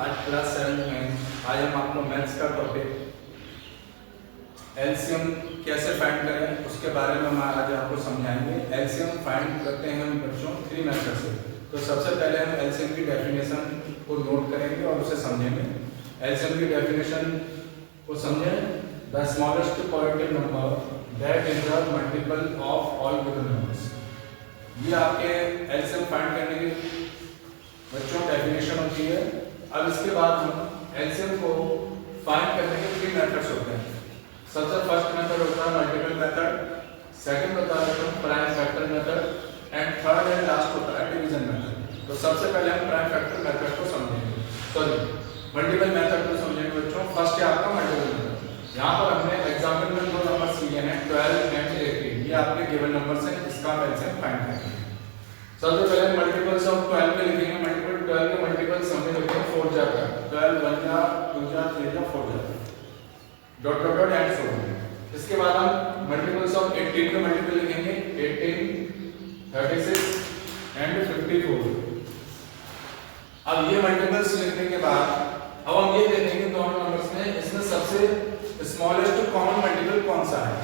आज क्लास 7 में आज हम आपको मैथ्स का टॉपिक एलसीएम कैसे फाइंड करें उसके बारे में हम आज आपको समझाएंगे। एलसीएम फाइंड करते हैं हम बच्चों 3 मेथड से। तो सबसे पहले हम एलसीएम की डेफिनेशन को नोट करेंगे और उसे समझेंगे। एलसीएम की डेफिनेशन को समझें। The smallest positive number that is the multiple of all given numbers. ये आपके एलसीएम फाइंड करने की बच्चों डेफिनेशन होती है। अब इसके बाद हम एलसीएम को फाइंड करने के 3 मेथड्स होते हैं। सबसे फर्स्ट मेथड होता है मल्टीपल मेथड, सेकंड होता है prime factor method and third and last होता है डिवीजन मेथड। तो सबसे पहले हम प्राइम फैक्टर मेथड को समझेंगे, सॉरी मल्टीपल मेथड को समझेंगे बच्चों। फर्स्ट है आपका मल्टीपल मेथड। यहाँ पर हमने एग्जाम्पल में 2 नंबर्स लिए हैं 12 एंड 18। ये आपके गिवन नंबर्स हैं, इसका हम एलसीएम फाइंड करेंगे। सबसे पहले मल्टीपल्स ऑफ 12 के लिखेंगे। मल्टीपल 12 के मल्टीपल्स हमने लिखे 4 जाकर 12 1 जा 2 जा 3 जा 4 जाकर dot dot dot and so on. इसके बाद हम मल्टीपल्स ऑफ 18 के मल्टीपल लिखेंगे 18 36 एंड 54। अब ये मल्टीपल्स लिखने के बाद अब हम ये देखेंगे दोनों नंबर्स में इसमें सबसे स्मॉलेस्ट कॉमन मल्टीपल कौन सा है।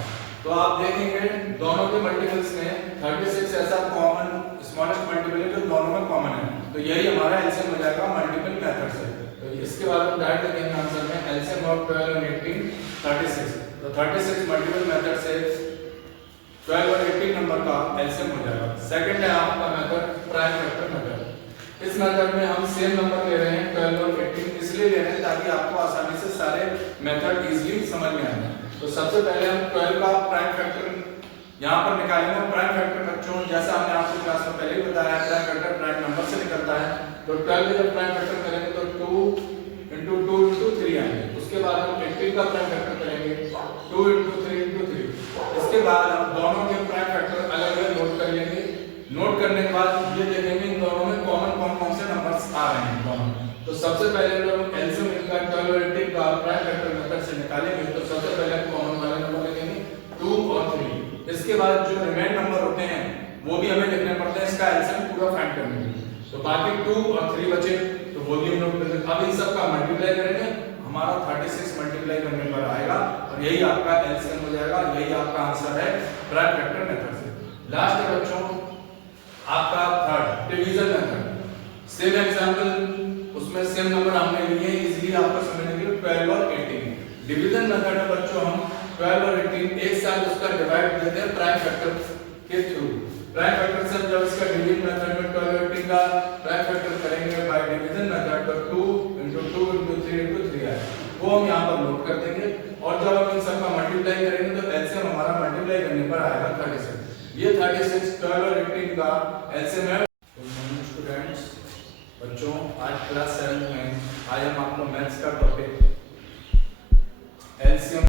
तो आप देखेंगे दोनों के मल्टीपल्स में 36 ऐसा कॉमन स्मॉलेस्ट मल्टीपल है जो दोनों में कॉमन है। तो यही हमारा एलसीएम हो जाएगा मल्टीपल मेथड से। तो इसके बाद हम डायरेक्ट लिखेंगे आंसर में एलसीएम ऑफ 12 और 18 36। तो 36 मल्टीपल मेथड से 12 और 18 नंबर का एलसीएम हो जाएगा। सेकंड है आपका मेथड प्राइम फैक्टर मेथड। इस मेथड में हम सेम नंबर ले रहे हैं 12 और 18 इसलिए ले रहे हैं ताकि आपको आसानी से सारे मेथड इजीली समझ में आए। तो सबसे पहले हम 12 का प्राइम फैक्टर यहाँ पर निकालेंगे। प्राइम फैक्टर बच्चों जैसा हमने आपको क्लास में पहले ही बताया है, प्राइम फैक्टर प्राइम नंबर से निकलता है। तो 12 का जब प्राइम फैक्टर करेंगे तो 2 into 2 into 3 आएंगे। उसके बाद हम 18 का प्राइम फैक्टर करेंगे 2 into 3 into 3। इसके बाद हम दोनों के प्राइम फैक्टर अलग अलग नोट कर लेंगे। नोट करने के बाद ये देखेंगे इन दोनों में कॉमन कौन कौन से नंबर्स आ रहे हैं दोनों। तो सबसे पहले हम एलसीएम इनका 12 और 18 का प्राइम फैक्टर मेथड से निकालेंगे। तो सबसे पहले कॉमन वाले नंबर लिखेंगे 2 और 3। इसके बाद जो रिमेन नंबर होते हैं वो भी हमें लिखने पड़ते हैं इसका एलसीएम पूरा फाइंड करने के लिए। तो बाकी 2 और 3 बचे तो वो भी हम नोट कर लेंगे। अब इन सब का मल्टीप्लाई करेंगे, हमारा 36 मल्टीप्लाई करने पर आएगा और यही आपका एलसीएम हो जाएगा। यही आपका आंसर है प्राइम फैक्टर मेथड से। लास्ट है बच्चों आपका third division method. Same example उसमें सेम नंबर हमने लिए इजीली आपको समझने के लिए 12 और 18। डिवीजन मेथड में बच्चों हम 12 और 18 एक साथ उसका डिवाइड देते हैं प्राइम फैक्टर के थ्रू। प्राइम फैक्टर से जब इसका डिवीजन मेथड में 12 और 18 का प्राइम फैक्टर करेंगे बाय डिवीजन मेथड तो 2 into 2 into 3 into 3 आए, वो हम यहाँ पर नोट कर देंगे। और जब हम इन सब का मल्टीप्लाई करेंगे तो एलसीएम हमारा मल्टीप्लाई करने पर आएगा 36। ये 36 12 और 18 का एलसीएम है। तो स्टूडेंट्स बच्चों आज क्लास 7 में आज हम आपको मैथ्स का टॉपिक